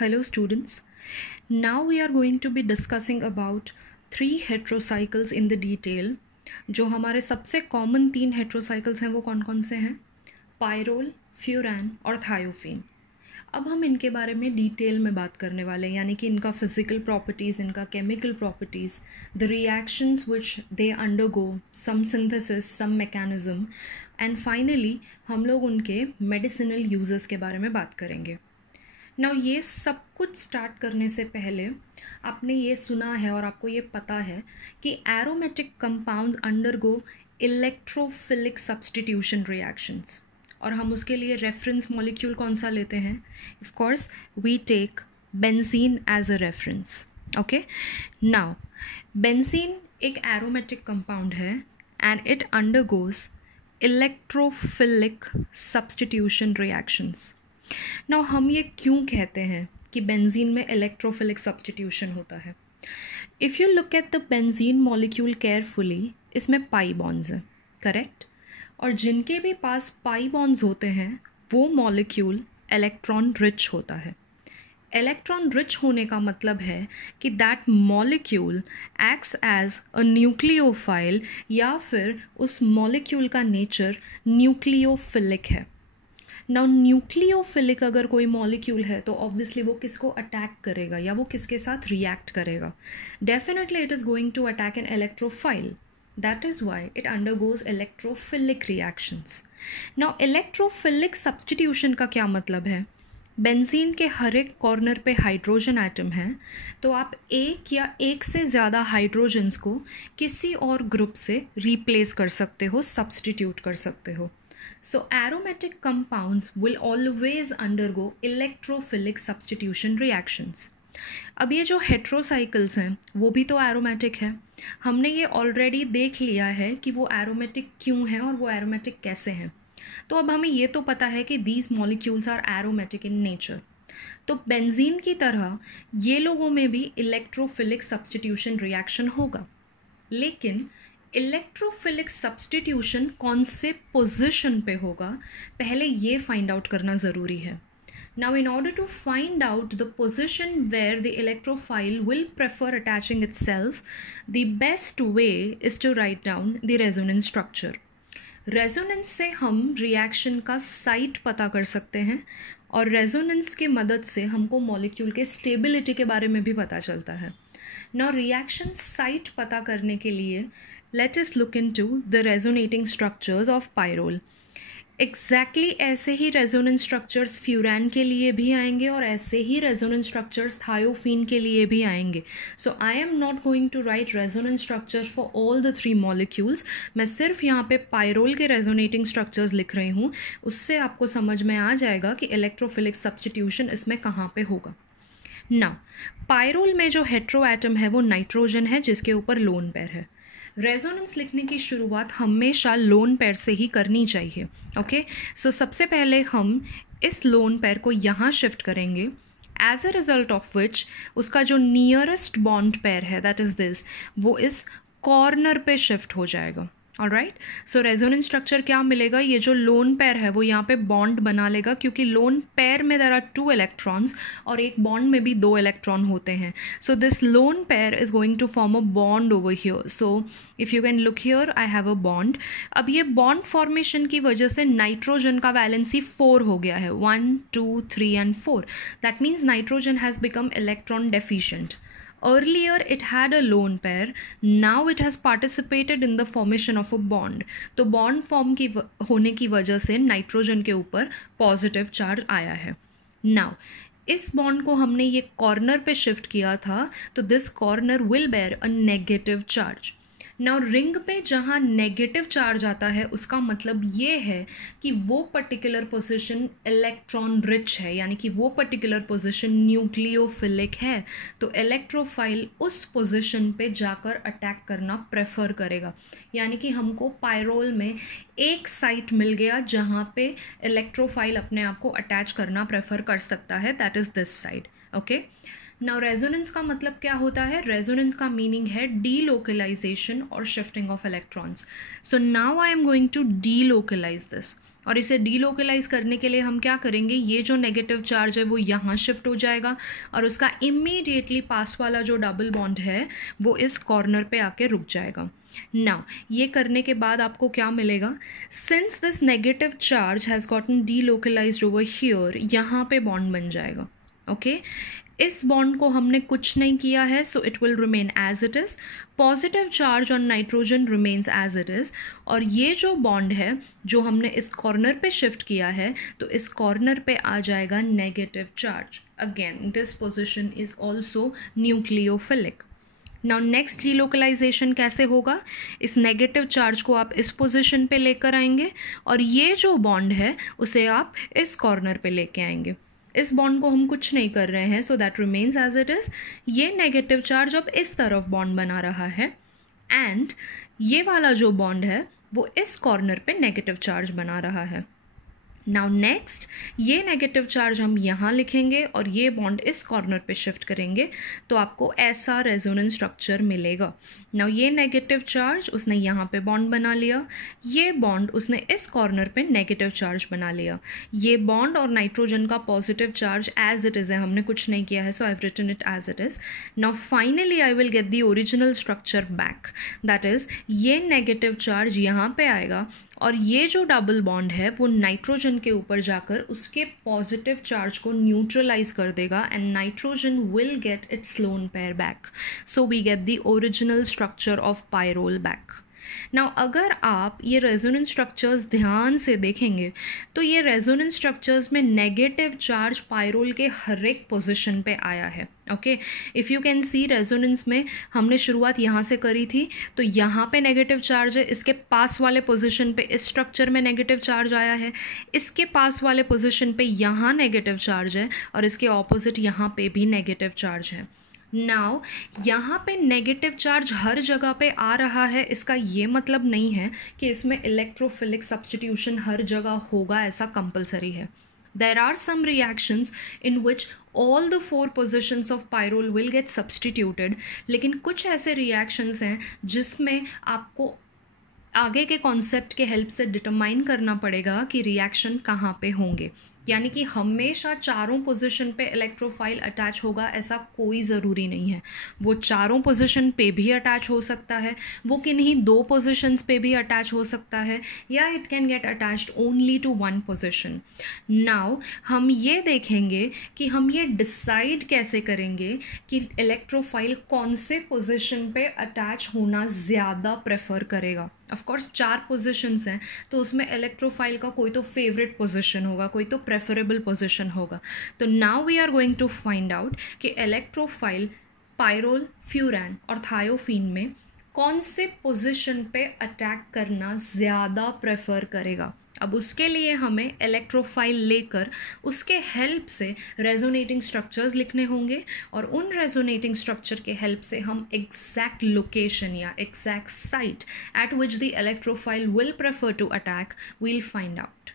Hello students. Now we are going to be discussing about 3 heterocycles in the detail. जो हमारे सबसे common 3 हेट्रोसाइकल्स हैं वो कौन कौन से हैं? पायरोल, फ्यूरान और थायोफीन. अब हम इनके बारे में डिटेल में बात करने वाले हैं, यानी कि इनका फिजिकल प्रॉपर्टीज़, इनका chemical properties, the reactions which they undergo, some synthesis, some mechanism, and finally हम लोग उनके मेडिसिनल यूजेस के बारे में बात करेंगे. नाउ ये सब कुछ स्टार्ट करने से पहले आपने ये सुना है और आपको ये पता है कि aromatic compounds undergo electrophilic substitution reactions, और हम उसके लिए रेफरेंस मॉलिक्यूल कौन सा लेते हैं? Of course we take benzene as a reference. Okay, now benzene एक एरोमेटिक कंपाउंड है and it undergoes electrophilic substitution reactions. Now हम ये क्यों कहते हैं कि बेंजीन में इलेक्ट्रोफिलिक सब्स्टिट्यूशन होता है? If you look at the benzene molecule carefully, इसमें पाई बॉन्ड्स हैं, करेक्ट? और जिनके भी पास पाई बॉन्ड्स होते हैं वो मॉलिक्यूल इलेक्ट्रॉन रिच होता है. इलेक्ट्रॉन रिच होने का मतलब है कि that molecule acts as a nucleophile, या फिर उस मॉलिक्यूल का नेचर न्यूक्लियोफिलिक है. नाउ न्यूक्लियोफिलिक अगर कोई मॉलिक्यूल है तो ऑब्वियसली वो किसको अटैक करेगा या वो किसके साथ रिएक्ट करेगा? Definitely it is going to attack an electrophile. That is why it undergoes electrophilic reactions. Now electrophilic substitution का क्या मतलब है? बेंजीन के हर एक कॉर्नर पे हाइड्रोजन एटम है, तो आप एक या एक से ज़्यादा हाइड्रोजन्स को किसी और ग्रुप से रिप्लेस कर सकते हो, सब्सटीट्यूट कर सकते हो. So aromatic compounds will always undergo electrophilic substitution reactions. अब ये जो हेट्रोसाइकल्स हैं वो भी तो एरोमेटिक है. हमने ये ऑलरेडी देख लिया है कि वो एरोमेटिक क्यों है और वो एरोमेटिक कैसे हैं. तो अब हमें ये तो पता है कि these molecules are aromatic in nature. तो बेंजीन की तरह ये लोगों में भी इलेक्ट्रोफिलिक सब्स्टिट्यूशन रिएक्शन होगा, लेकिन इलेक्ट्रोफिलिक सब्स्टिट्यूशन कौन से पोजीशन पे होगा पहले ये फाइंड आउट करना ज़रूरी है. Now in order to find out the position where the electrophile will prefer attaching itself, the best way is to write down the resonance structure. Resonance से हम रिएक्शन का साइट पता कर सकते हैं और रेजोनेंस के मदद से हमको मॉलिक्यूल के स्टेबिलिटी के बारे में भी पता चलता है. नाउ रिएक्शन साइट पता करने के लिए let us look into the resonating structures of pyrrole. Exactly ऐसे ही रेजोनेंस स्ट्रक्चर्स फ्यूरान के लिए भी आएंगे और ऐसे ही रेजोनेंस स्ट्रक्चर्स थायोफीन के लिए भी आएंगे. So I am not going to write resonance structure for all the 3 molecules. मैं सिर्फ यहाँ पे पायरोल के रेजोनेटिंग स्ट्रक्चर्स लिख रही हूँ. उससे आपको समझ में आ जाएगा कि इलेक्ट्रोफिलिक सब्स्टिट्यूशन इसमें कहाँ पे होगा. नाउ पायरोल में जो हेट्रो एटम है वो नाइट्रोजन है जिसके ऊपर लोन पेयर है. रेजोनेंस लिखने की शुरुआत हमेशा लोन पेयर से ही करनी चाहिए. ओके, सो सबसे पहले हम इस लोन पेयर को यहाँ शिफ्ट करेंगे, as a result of which उसका जो नियरेस्ट बॉन्ड पेयर है दैट इज़ दिस, वो इस कॉर्नर पे शिफ्ट हो जाएगा. ऑलराइट, सो रेजोनेंस स्ट्रक्चर क्या मिलेगा? ये जो लोन पेयर है वो यहाँ पे बॉन्ड बना लेगा, क्योंकि लोन पेयर में देयर आर 2 इलेक्ट्रॉन्स और एक बॉन्ड में भी 2 इलेक्ट्रॉन होते हैं. So this lone pair is going to form a bond over here. So if you can look here, I have a bond. अब ये बॉन्ड फॉर्मेशन की वजह से नाइट्रोजन का वैलेंसी 4 हो गया है, 1 2 3 and 4. That means nitrogen has become electron deficient. Earlier it had a lone pair, now it has participated in the formation of a bond. तो bond form की होने की वजह से नाइट्रोजन के ऊपर पॉजिटिव चार्ज आया है. Now इस बॉन्ड को हमने ये कॉर्नर पे शिफ्ट किया था, तो this corner will bear a negative charge. Now ring पे जहाँ नेगेटिव चार्ज आता है उसका मतलब ये है कि वो पर्टिकुलर पोजीशन इलेक्ट्रॉन रिच है, यानी कि वो पर्टिकुलर पोजीशन न्यूक्लियोफिलिक है. तो इलेक्ट्रोफाइल उस पोजीशन पे जाकर अटैक करना प्रेफर करेगा. यानी कि हमको पायरोल में एक साइट मिल गया जहाँ पे इलेक्ट्रोफाइल अपने आप को अटैच करना प्रेफर कर सकता है, that is this side. Okay, now resonance का मतलब क्या होता है? रेजोनेंस का मीनिंग है डीलोकलाइजेशन और shifting of electrons. So now I am going to delocalise this. और इसे डीलोकलाइज करने के लिए हम क्या करेंगे? ये जो नेगेटिव चार्ज है वो यहाँ शिफ्ट हो जाएगा और उसका इमीडिएटली पास वाला जो डबल बॉन्ड है वो इस कॉर्नर पे आके रुक जाएगा. नाउ ये करने के बाद आपको क्या मिलेगा? Since this negative charge has gotten delocalised over here, यहाँ पे बॉन्ड बन जाएगा. ओके इस बॉन्ड को हमने कुछ नहीं किया है, so it will remain as it is. Positive charge on nitrogen remains as it is. और ये जो बॉन्ड है जो हमने इस कॉर्नर पे शिफ्ट किया है, तो इस कॉर्नर पे आ जाएगा negative charge. Again this position is also nucleophilic. Now next delocalisation कैसे होगा? इस नेगेटिव चार्ज को आप इस पोजीशन पे लेकर आएंगे और ये जो बॉन्ड है उसे आप इस कॉर्नर पे लेके आएंगे. इस बॉन्ड को हम कुछ नहीं कर रहे हैं, so that remains as it is. ये नेगेटिव चार्ज अब इस तरफ बॉन्ड बना रहा है एंड ये वाला जो बॉन्ड है वो इस कॉर्नर पे नेगेटिव चार्ज बना रहा है. नाउ नेक्स्ट ये नेगेटिव चार्ज हम यहाँ लिखेंगे और ये बॉन्ड इस कॉर्नर पे शिफ्ट करेंगे, तो आपको ऐसा रेजोनेंस स्ट्रक्चर मिलेगा. नाउ ये नेगेटिव चार्ज उसने यहाँ पे बॉन्ड बना लिया, ये बॉन्ड उसने इस कॉर्नर पे नेगेटिव चार्ज बना लिया. ये बॉन्ड और नाइट्रोजन का positive charge as it is है, हमने कुछ नहीं किया है, so I have written it as it is. Now finally I will get the original structure back. That is ये नेगेटिव चार्ज यहाँ पे आएगा और ये जो डबल बॉन्ड है वो नाइट्रोजन के ऊपर जाकर उसके पॉजिटिव चार्ज को न्यूट्रलाइज कर देगा and nitrogen will get its lone pair back. So we get the original structure of pyrrole back. Now अगर आप ये रेजोनेंस स्ट्रक्चर्स ध्यान से देखेंगे तो ये रेजोनेंस स्ट्रक्चर्स में नेगेटिव चार्ज पायरोल के हर एक पोजिशन पे आया है. Okay if you can see resonance में हमने शुरुआत यहाँ से करी थी, तो यहाँ पे नेगेटिव चार्ज है, इसके पास वाले पोजीशन पे इस स्ट्रक्चर में नेगेटिव चार्ज आया है, इसके पास वाले पोजीशन पे यहाँ नेगेटिव चार्ज है और इसके ऑपोजिट यहाँ पे भी नेगेटिव चार्ज है. नाउ यहाँ पे नेगेटिव चार्ज हर जगह पे आ रहा है, इसका ये मतलब नहीं है कि इसमें इलेक्ट्रोफिलिक सब्स्टिट्यूशन हर जगह होगा, ऐसा कंपलसरी है. There are some reactions in which all the 4 positions of pyrrole will get substituted, लेकिन कुछ ऐसे reactions हैं जिसमें आपको आगे के कॉन्सेप्ट के हेल्प से डिटरमाइन करना पड़ेगा कि रिएक्शन कहाँ पे होंगे. यानी कि हमेशा चारों पोजीशन पे इलेक्ट्रोफाइल अटैच होगा ऐसा कोई ज़रूरी नहीं है. वो चारों पोजीशन पे भी अटैच हो सकता है, वो किन्हीं 2 पोजीशंस पे भी अटैच हो सकता है, या it can get attached only to 1 position. Now हम ये देखेंगे कि हम ये डिसाइड कैसे करेंगे कि इलेक्ट्रोफाइल कौन से पोजीशन पे अटैच होना ज़्यादा प्रेफर करेगा. ऑफ कोर्स 4 पोजीशंस हैं, तो उसमें इलेक्ट्रोफाइल का कोई तो फेवरेट पोजीशन होगा, कोई तो प्रेफरेबल पोजीशन होगा. तो now we are going to find out कि इलेक्ट्रोफाइल पायरोल, फ्यूरैन और थायोफीन में कौन से पोजीशन पे अटैक करना ज़्यादा प्रेफर करेगा. अब उसके लिए हमें इलेक्ट्रोफाइल लेकर उसके हेल्प से रेजोनेटिंग स्ट्रक्चर्स लिखने होंगे और उन रेजोनेटिंग स्ट्रक्चर के हेल्प से हम एग्जैक्ट लोकेशन या exact site at which the electrophile will prefer to attack we'll find out.